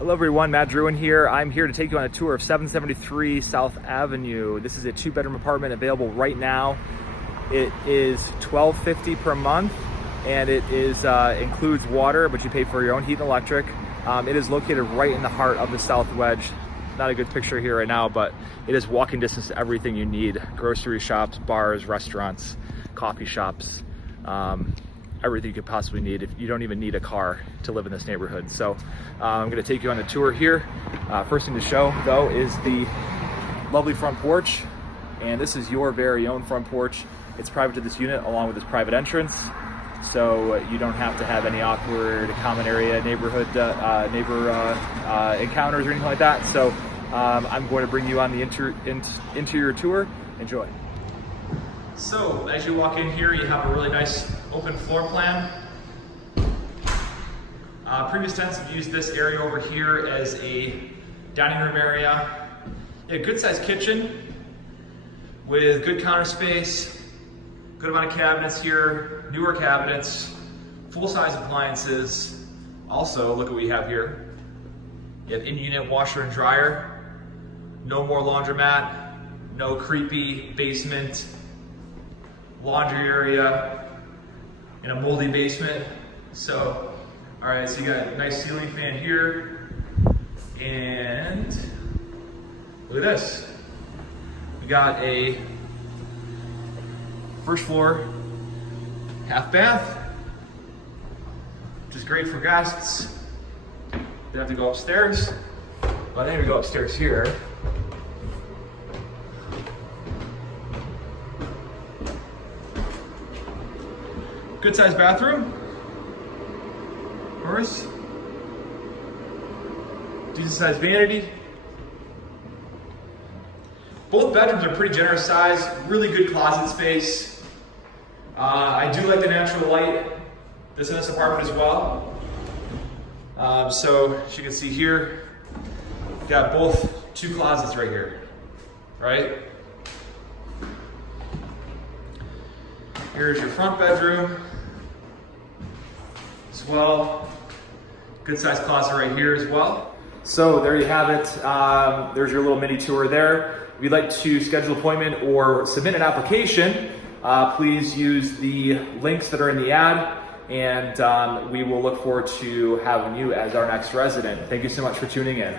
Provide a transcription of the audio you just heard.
Hello everyone, Matt Druin here. I'm here to take you on a tour of 773 South Avenue. This is a 2-bedroom apartment available right now. It is $12.50 per month, and it is includes water, but you pay for your own heat and electric. It is located right in the heart of the South Wedge. Not a good picture here right now, but it is walking distance to everything you need. Grocery shops, bars, restaurants, coffee shops, everything you could possibly need. If you don't even need a car to live in this neighborhood. So I'm gonna take you on a tour here. First thing to show though is the lovely front porch. And this is your very own front porch. It's private to this unit along with this private entrance. So you don't have to have any awkward common area neighbor encounters or anything like that. So I'm going to bring you on the interior tour. Enjoy. So as you walk in here, you have a really nice open floor plan. Previous tenants have used this area over here as a dining room area. A good sized kitchen with good counter space, good amount of cabinets here, newer cabinets, full size appliances. Also, look what we have here. You have in-unit washer and dryer, no more laundromat, no creepy basement, laundry area in a moldy basement. So, all right, so you got a nice ceiling fan here, and look at this. We got a first floor half bath, which is great for guests. They have to go upstairs, but then we go upstairs here. Good sized bathroom. Of course. Decent sized vanity. Both bedrooms are pretty generous size, really good closet space. I do like the natural light that's in this apartment as well. So as you can see here, we've got both 2 closets right here, right? Here's your front bedroom as well. Good sized closet right here as well. So there you have it. There's your little mini tour there. If you'd like to schedule an appointment or submit an application, please use the links that are in the ad, and we will look forward to having you as our next resident. Thank you so much for tuning in.